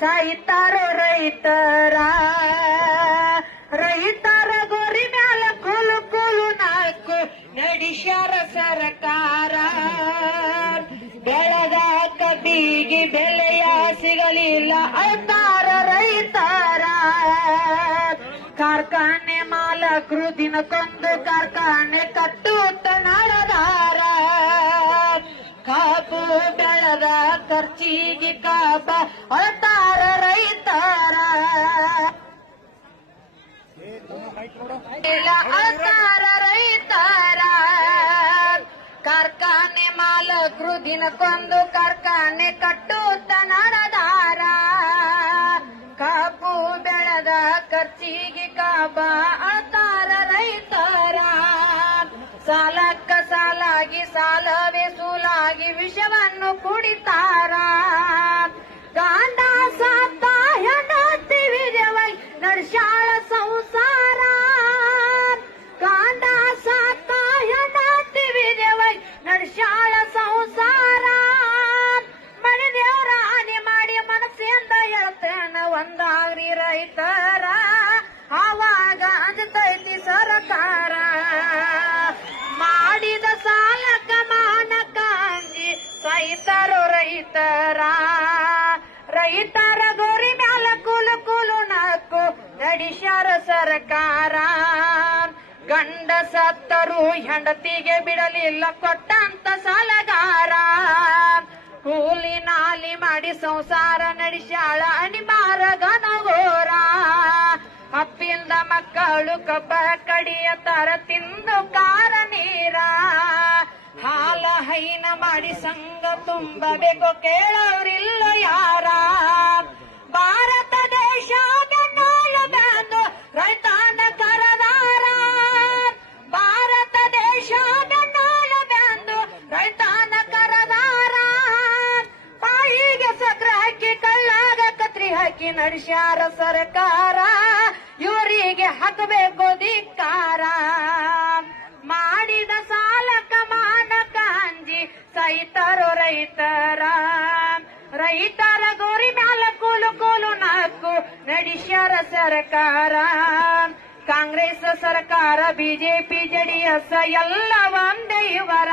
ಸಾಯ್ತಾರೋ ರೈತರ ರೈತರ ಗೋರಿ ಮ್ಯಾಲ ಕುಲು ಕುಲು ನಾಲ್ಕು ನಡಿಸ್ಯಾರ ಸರಕಾರ. ಬೆಳೆದ ಕಬ್ಬಿಗೆ ಬೆಲೆಯ ಸಿಗಲಿಲ್ಲ ಐತಾರ ರೈತರ. ಕಾರ್ಖಾನೆ ಮಾಲಕರು ದಿನಕ್ಕೊಂದು ಕಾರ್ಖಾನೆ ಕಟ್ಟುತ್ತ ನಾಳದಾರ ಕಾಪು ಬೆಳೆದ ಖರ್ಚಿಗೆ ಕಾಪ ಅಳ್ತಾರ ಮಾಲಕರು ದಿನಕ್ಕೊಂದು ಕಾರ್ಖಾನೆ ಕಟ್ಟುತ್ತ ನಡದಾರ. ಕಾಪು ಬೆಳೆದ ಖರ್ಚಿಗೆ ಕಾಬ ಅಳ್ತಾರ ರೈತರ. ಸಾಲಕ್ಕ ಸಾಲಾಗಿ, ಸಾಲವೇ ಸೂಲಾಗಿ ವಿಷವನ್ನು ಕುಡಿತಾರ. ರೈತರ ರೈತರ ಗೋರಿ ಮ್ಯಾಲ ಕುಲು ಕುಲು ನಕ್ಕು ನಡಿಸ್ಯಾರ ಸರ್ಕಾರ. ಗಂಡ ಸತ್ತರು ಹೆಂಡತಿಗೆ ಬಿಡಲಿಲ್ಲ ಕೊಟ್ಟಂತ ಸಾಲಗಾರ. ಕೂಲಿ ನಾಲಿ ಮಾಡಿ ಸಂಸಾರ ನಡೆಸ್ಯಾಳ ಅನಿಮಾರ ಗನಗೋರ ಅಪ್ಪಿಲ್ದ ಮಕ್ಕಳು ಕಬ್ಬ ಕಡಿಯ ತರ ತಿಂದು ಕಾರ ಹೈನ ಮಾಡಿ ಸಂಘ ತುಂಬಬೇಕು ಕೇಳೋರಿಲ್ಲ ಯಾರ? ಭಾರತ ದೇಶ ಬ್ಯಾಂದು ರೈತಾನ ಕರದಾರ. ಭಾರತ ದೇಶ ಬ್ಯಾಂದು ರೈತಾನ ಕರದಾರ. ಬಾಯಿಗೆ ಸಕ್ರ ಹಾಕಿ, ಕಳ್ಳಾಗ ಕತ್ರಿ ಹಾಕಿ ನಡೆಸ್ಯಾರ ಸರ್ಕಾರ. ಇವರಿಗೆ ಹಾಕಬೇಕು ಧಿಕ್ಕಾರ. ಸೈತರು ರೈತರ ರೈತರ ಗೋರಿ ಮ್ಯಾಲ ಕೂಲು ಕೂಲು ನಾಲ್ಕು ನಡೆಸ್ಯಾರ ಸರ್ಕಾರ. ಕಾಂಗ್ರೆಸ್ ಸರ್ಕಾರ, ಬಿಜೆಪಿ, ಜೆಡಿಎಸ್ ಎಲ್ಲ ಒಂದೇ ಇವರ.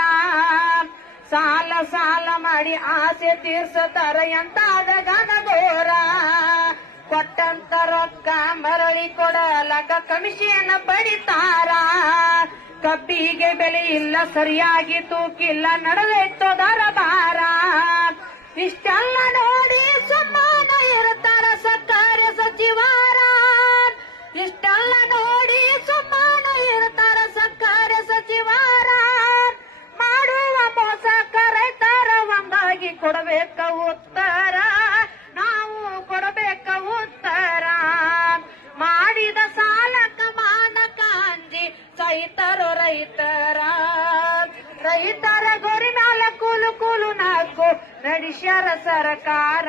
ಸಾಲ ಸಾಲ ಮಾಡಿ ಆಸೆ ತೀರ್ಸತಾರ ಎಂತ ಗನಗೋರ ಕೊಟ್ಟಂತ ರೊಕ್ಕ ಮರಳಿ ಕೊಡಲಕ ಕಮಿಷನ್ ಪಡಿತಾರ. ಕಬ್ಬಿಗೆ ಬೆಲೆ ಇಲ್ಲ, ಸರಿಯಾಗಿ ತೂಕಿಲ್ಲ ನಡೆದಿಟ್ಟೋದರ ಭಾರ. ಇಷ್ಟೆಲ್ಲ ನೋಡಿ ಸುಮ್ಮನ ಇರ್ತಾರ ಸರ್ಕಾರ ಸಚಿವರ. ಇಷ್ಟೆಲ್ಲ ನೋಡಿ ಸುಮ್ಮನ ಇರ್ತಾರ ಸರ್ಕಾರ ಸಚಿವರ. ಮಾಡುವ ಮೋಸ ಕರೆತಾರ ಒಂದಾಗಿ ಕೊಡಬೇಕು ಉತ್ತರ. ರೈತರ ಗೋರಿ ಮ್ಯಾಲ ಕೂಲು ಕೂಲು ನಾಲ್ಕು ನಡೆಸ್ಯಾರ ಸರ್ಕಾರ